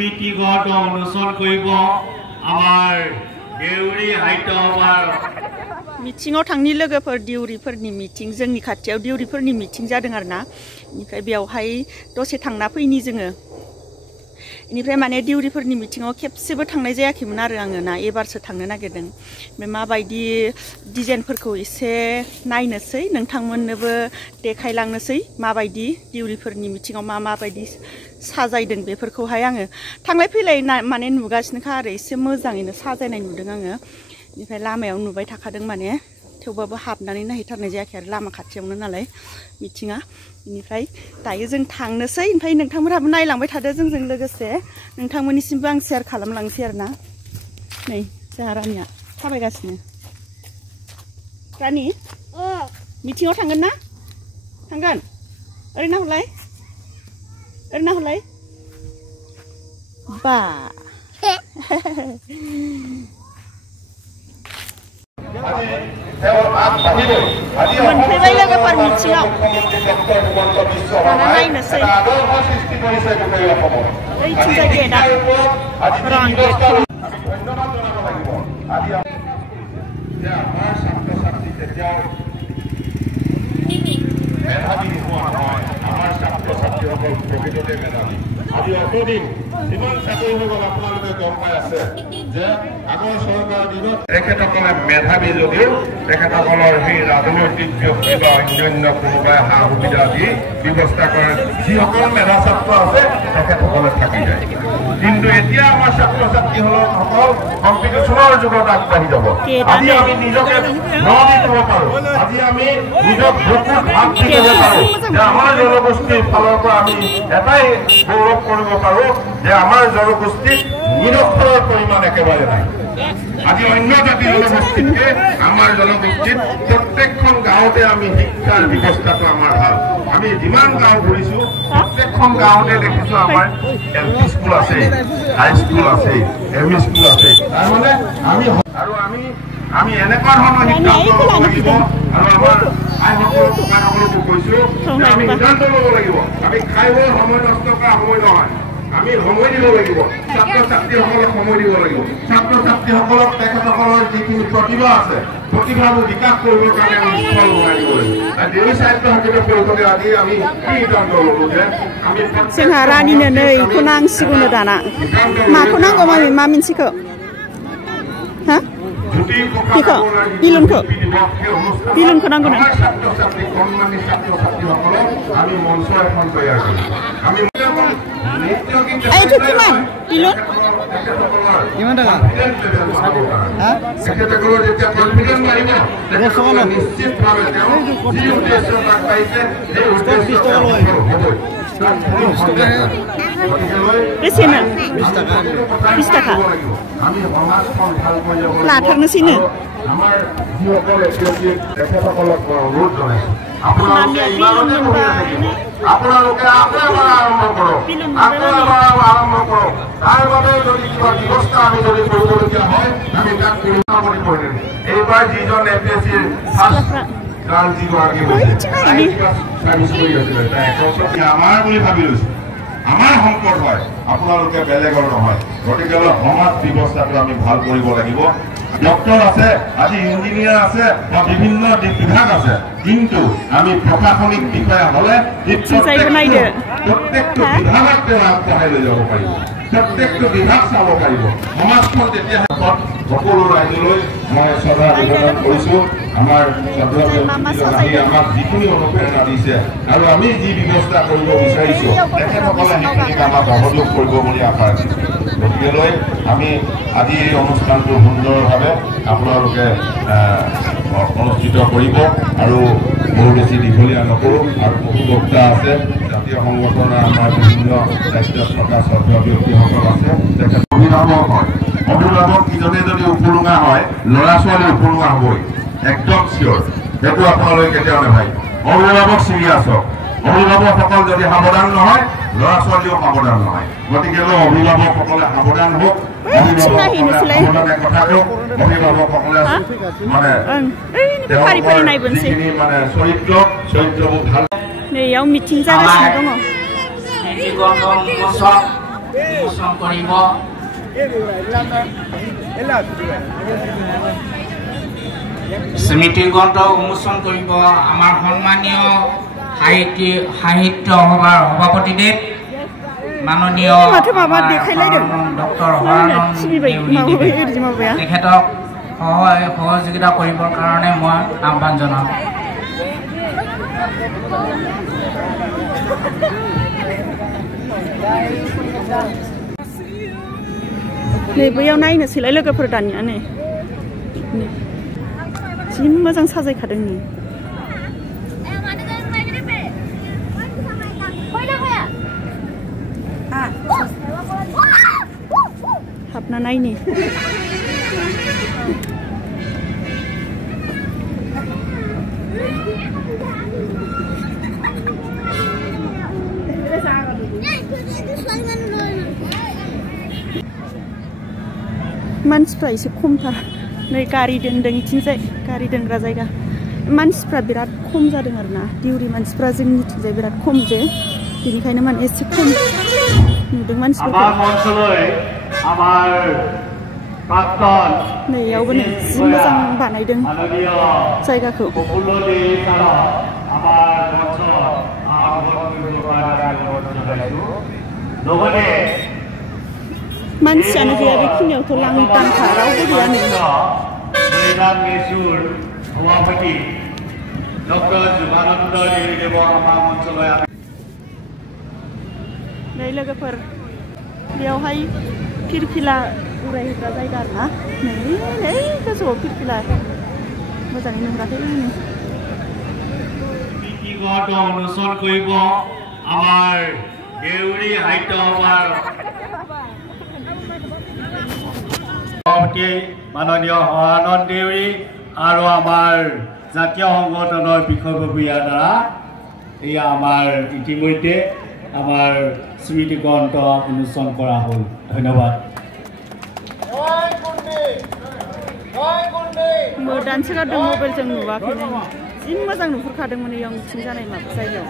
মিটিঙত অনুষ্ঠিত কৰিব আমাৰ দেউৰী সাহিত্য সভাৰ मिटिङाव थांनि लोगोफोर दिउरिफोरनि मिटिं जोंनि खाथियाव दिउरिफोरनि मिटिं जादों आरोना बेनिफ्राय बेयावहाय दसे थांना फैनि जोङो इनिफ्राय माने दिउरिफोरनि मिटिङाव खेबसेबो थांनाय जायाखैमोन आरो आङो ना एबारसो थांनो नागिरदों बे माबायदि डिजाइनफोरखौ एसे नायनोसै नोंथांमोननोबो देखायलांनोसै माबायदि दिउरिफोरनि मिटिङाव माबायदि साजायदों बेफोरखौहाय आङो थांलाय फैलाय माने नुगासिनोखा आरो एसे मोजाङैनो साजायनाय नुदों आङो इनिफ्राय लामायाव नुबाय थाखादों माने थेवबाबो हाबनानै नायहैथारनाय जायाखै आरो लामा खाथियावनो नालाय मिटिङा इनिफ्राय दायो जों थांनोसै ओमफ्राय नोंथांमोनहाबो नायलांबाय थादो जोंजों लोगोसे नोंथांमोननिसिमबो आं शेयार खालामलांसै आरोना नै जोंहा रानिया थाबायगासिनो रानि मिटिङाव थांगोन ना थांगोन ओरै नाहरलाय बा मोनफैबाय लोगोफोर मिथिङाव दाना नायनोसै ओइथिंजाय गेटआ रं गेटखौ মেধাবী যদিও তেখেতসকলৰ সেই ৰাজনৈতিক ব্যক্তি বা অন্যান্য কোনোবাই সা সুবিধা দি ব্যৱস্থা কৰে যিসকল মেধা ছাত্ৰ আছে তেখেতসকলে থাকি যায় কিন্তু এতিয়া আমাৰ ছাত্ৰ ছাত্ৰীসকল কম্পিটিশ্যনৰ যুগত আগবাঢ়ি যাব আজি আমি নিজকে নদী দিব পাৰোঁ আজি আমি নিজক বুকুত হাত দি দিব পাৰোঁ যে আমাৰ জনগোষ্ঠীৰ ফালৰ পৰা আমি এটাই গৌৰৱ কৰিব পাৰোঁ যে আমাৰ জনগোষ্ঠীত নিৰক্ষৰৰ পৰিমাণ একেবাৰে নাই আজি অন্য জাতি জনগোষ্ঠীতকে আমাৰ জনগোষ্ঠীত প্ৰত্যেকখন গাঁৱতে আমি শিক্ষাৰ ব্যৱস্থাটো আমাৰ ভাল আমি যিমান গাঁও ঘূৰিছোঁ প্ৰত্যেকখন গাঁৱতে দেখিছোঁ আমাৰ LP স্কুল আছে হাই স্কুল আছে ME স্কুল আছে তাৰমানে আমি এনেকুৱা ধৰণৰ শিক্ষা ল'ব লাগিব আৰু আমাৰ আইসকলক ককাসকলকো কৈছোঁ যে আমি সিদ্ধান্ত ল'ব লাগিব আমি খাই বৈ সময় নষ্ট কৰা সময় নহয় আমি সময় দিব লাগিব ছাত্ৰ ছাত্ৰীসকলক সময় দিব লাগিব ছাত্ৰ ছাত্ৰীসকলক তেখেতসকলৰ যিখিনি প্ৰতিভা আছে প্ৰতিভাবোৰ বিকাশ কৰিবৰ কাৰণে আমি স্থল বনাই দিব লাগিব দেউৰী সাহিত্য সাহিত্য পৰিষদে আজি আমি কি সিদ্ধান্ত ল'লো যে আমি जोंहा रानिनो नै बेखौ नांसिगौनो दाना माखौ नांगौ मामि मा मिन्थिखौ हा बेखौ बिलुनखौ नांगौ ना ছাত্ৰ ছাত্ৰী কৰ্মী ছাত্ৰ ছাত্ৰীসকলক আমি মঞ্চ এখন তৈয়াৰ কৰিম আমি এইটো কিমান বিলুন কিমান টাকা তেখেতসকলৰ যেতিয়া কনফিডেন্স আহিব তেখেতসকলে নিশ্চিতভাৱে তেওঁ যি উদ্দেশ্য তাক পাইছে সেই উদ্দেশ্য হ'বই बेसेना 20 टाका लाथारनोसैनो আপোনালোকে আৰম্ভ কৰক আৰম্ভ কৰক তাৰ বাবে যদি কিবা ব্যৱস্থা আমি যদি কৰিবলগীয়া হয় আমি তাক কৰিম এইবাৰ যিজন APSCৰ ফাৰ্ষ্ট গাৰ্ল যিগৰাকী আমাৰ বুলি ভাবি লৈছো আমাৰ সম্পদ হয় আপোনালোকে বেলেগৰ নহয় গতিকে সমাজ ব্যৱস্থাটো আমি ভাল কৰিব লাগিব ডক্টৰ আছে আজি ইঞ্জিনিয়াৰ আছে বা বিভিন্ন বিভাগ আছে কিন্তু আমি প্ৰশাসনিক বিষয়া হলে প্ৰত্যেকটো বিভাগক তেওঁ আগবঢ়াই লৈ যাব পাৰিব প্ৰত্যেকটো বিভাগ চাব পাৰিব সমাজখন তেতিয়া সকলো ৰাইজলৈ মই শ্ৰদ্ধা নিবেদন কৰিছোঁ আমাৰ আমাক যিখিনি অনুপ্ৰেৰণা দিছে আৰু আমি যি ব্যৱস্থা কৰিব বিচাৰিছোঁ তেখেতসকলে সেইখিনিক আমাক সহযোগ কৰিব বুলি আশা ৰাখিছোঁ গতিকে আমি আজি এই অনুষ্ঠানটো সুন্দৰভাৱে আপোনালোকে অনুষ্ঠিত কৰিব আৰু বহু বেছি দীঘলীয়া নকৰোঁ আৰু বহু বক্তা আছে জাতীয় সংগঠনৰ আমাৰ বিভিন্ন ৰাজ্যত থকা শ্ৰদ্ধেয় ব্যক্তিসকল আছে তেখেত অভিভাৱক হয় অভিভাৱক ইজনে যদি উপলুঙা হয় ল'ৰা ছোৱালী উপলুঙা হ'বই একদম চিয়ৰ সেইটো আপোনালোকে কেতিয়াও নাভাবিব অভিভাৱক চিৰিয়াছ হওক অভিভাৱকসকল যদি সাৱধান নহয় ল'ৰা ছোৱালীও সাৱধান নহয় গতিকে অভিভাৱকসকলে সাৱধান হওক অভিভাৱকসকলে কথা কওক অভিভাৱকসকলে মানে চৰিত্ৰবোৰ ভাল नैयाव मिटिं जागासिनो दङ উন্মোচন কৰিব স্মৃতি গ্ৰন্থ উন্মোচন কৰিব আমাৰ সন্মানীয় সাহিত্য সভাৰ সভাপতিদেৱ মাননীয় ডক্টৰ হৰানন্দ তেখেতক সহযোগিতা কৰিবৰ কাৰণে মই আহ্বান জনাম नै बैयाव नायनोसैलाय लोगोफोर दानिया नै जि मोजां साजायखादों नै हाबना नायनि मानसिफ्रा एसे खमथार नै गारि दोनदों इथिंजाय गारि दोनग्रा जायगा मानसिफ्रा बिराद खम जादों आरोना दिउरि मानसिफ्रा जोंनिथिंजाय बिराद खम जे बेनिखायनो माने एसे खम नुदों मानसिफोरखौ नै इयावबो नै जि मोजां बानायदों जायगाखौ मानसियानो गैया बेखिनियावथ' लांदांखा रावबो गैया नै नै लोगोफोर बेयावहाय फिरफिला उरायहोग्रा जायगा आरोना नै नै गोजौआव फिरफिला मोजाङै नुहराखै অনুসৰণ কৰিব আমাৰ দেউৰী সাহিত্য সভাৰ সভাপতি মাননীয় হৰানন্দ দেউৰী আৰু আমাৰ জাতীয় সংগঠনৰ বিষয়ববীয়াৰ দ্বাৰা এয়া আমাৰ ইতিমধ্যে আমাৰ স্মৃতি গ্ৰন্থ উন্মোচন কৰা হ'ল ধন্যবাদ मोदानसो गारदों मबाइलजों नुवाखैनो जि मोजां नुहुरखादोंमोन इयाव मिथिं जानाय माबा जायगायाव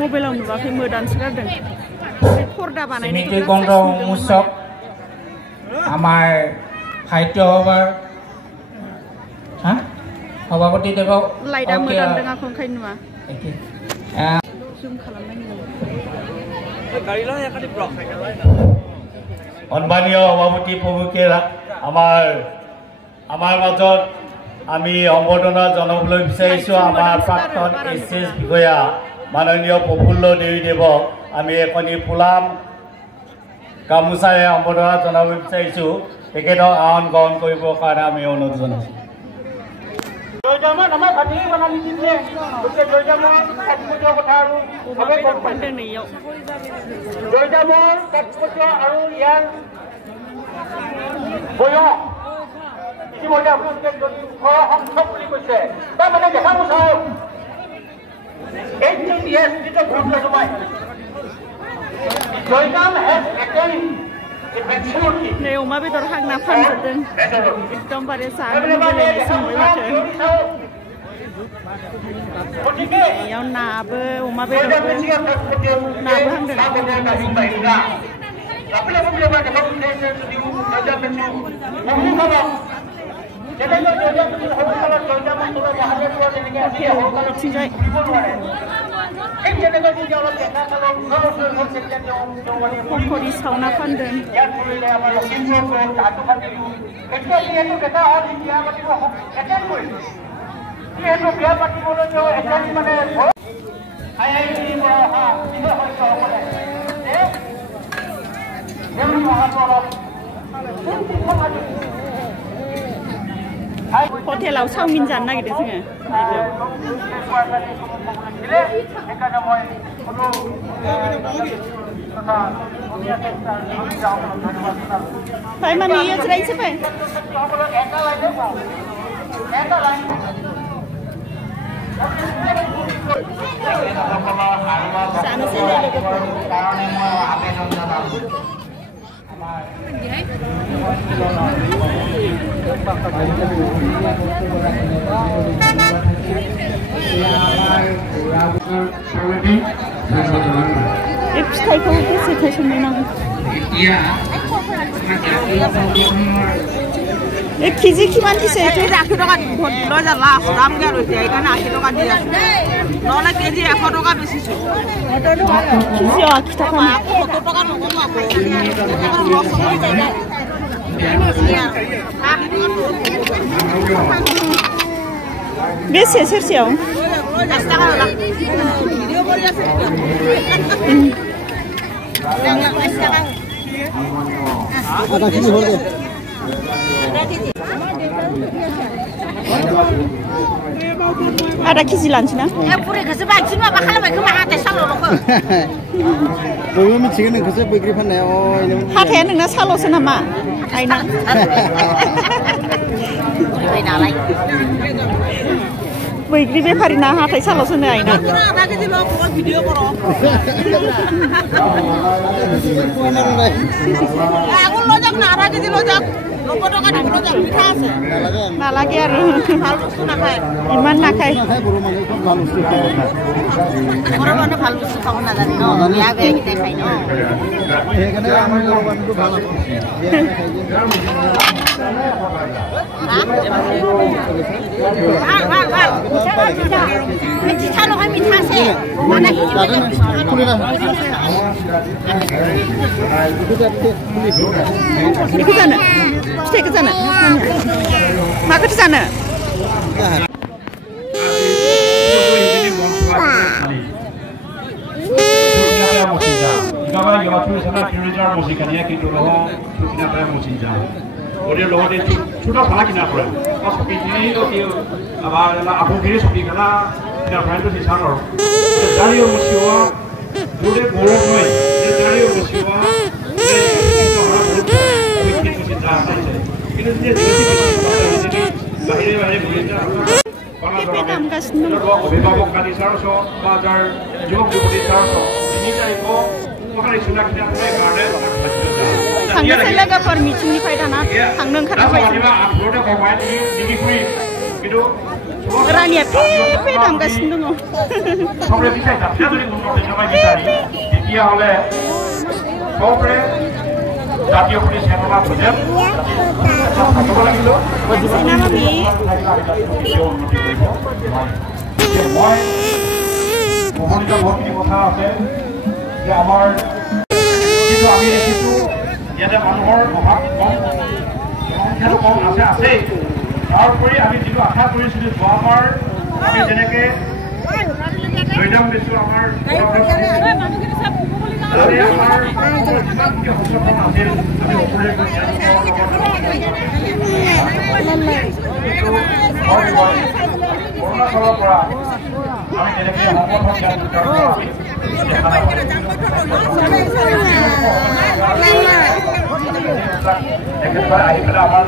मबाइलाव नुवाखै मोदानसो गारदों बे पर्दा बानायनायखौ स्मृति ग्रन्थ उन्मोचक আমাৰ সাহিত্য সভাৰ সভাপতি দেৱক लाइटआ मोदानदों आंखौ ओंखायनो नुवा जुम खालामनायनि সন্মানীয় সভাপতি প্ৰমুখে আমাৰ মাজত আমি সম্বৰ্ধনা জনাবলৈ বিচাৰিছোঁ আমাৰ প্ৰাক্তন এছএছ বিষয়া মাননীয় প্ৰফুল্ল দেৱীদেৱক আমি এখনি ফুলাম গামোচাৰে সম্বৰ্ধনা জনাব বিচাৰিছোঁ তেখেতক আহ্বান গ্ৰহণ কৰিবৰ কাৰণে আমি অনুৰোধ জনাইছোঁ नै अमा बेदर हांना फानजोबदों एकदमबारे जानो लुबैलायनाय संबाय माथो बेयाव नाबो अमा बेदरबो नाबो हांदों पकरी सावना फानदों हटेलाव चाउमिन जानो नागिरदों जोङो फाय माने यो जिरायसै फाय जानोसै नै लोगोफोर Already, এই फिथाइखौ बेसे थाइसोमनाय नांगौ एक केजी किमान दिसे 80 টকা লৈ যা লাষ্ট দাম কে লৈছে এইখানে 80 টকা দি আছে নহলে কেজি 100 টকা বেচিছো केजी 80 টাকা 70 টকা নগলো बेसे सेरसेयाव 10 টাকা ভিডিও কৰি আছে आधा केजी भर दे आधा केजी लानोसै ना ए बुरैखौसो बांसिन माबा खालामबाय खोमा हाथाय साल'ल'खौ बयबो मिथिगोन नोंखौसो बैग्रि फाननाया हाथाया नोंना साल'सो नामा आइना नालाय बैग्रि बेफारि ना हाथाय साल'सो नो आइना आधा केजिल' ভিডিও কৰ আগৰ লৈ যাওক না আধা কেজি লৈ যাওক 90 টকা দিব লৈ যাওক মিঠা আছে নালাগে আৰু ভাল বস্তু নাখায় ইমান নাখায় বড়ো মানুহে খুব ভাল বস্তু খায় বড়ো মানুহে ভাল বস্তু খাব নাজানে ন বিয়া বেয়া খায় ন সেইকাৰণে আমাৰ বড়ো মানুহটো ভাল ভাল ভাল মিঠা নহয় মিঠা আছে बेखौ जानो फिथाइखौ जानो माखौथो जानो Oke, loh deh, sudah salah kita pernah. Pas begini, oke, apa aku kiri seperti karena tidak pernah itu di sana. Dari yang musiwa, udah boleh nih. Dari yang musiwa, itu orang boleh bikin musik dasar saja. Ini dia jadi bahaya bolehnya. Kalau orang beberapa kali sarso, bazar, juga di sarso. Ini saya kok, makanya sudah kita mulai ada. थांनोसै लोगोफोर मिथिंनिफ्राय दाना थांनो ओंखारबाय रानिया फे फे दामगासिनो दङ ইয়াতে মানুহৰ অভাৱ কম সংখ্যাটো কম আছে তাৰোপৰি আমি যিটো আশা কৰিছিলোঁ যোৱাবাৰ আমি যেনেকৈ জয়দাম বেছো আমাৰ অৰুণাচলৰ পৰা আমি যেনেকৈ আহি পেলাই আমাৰ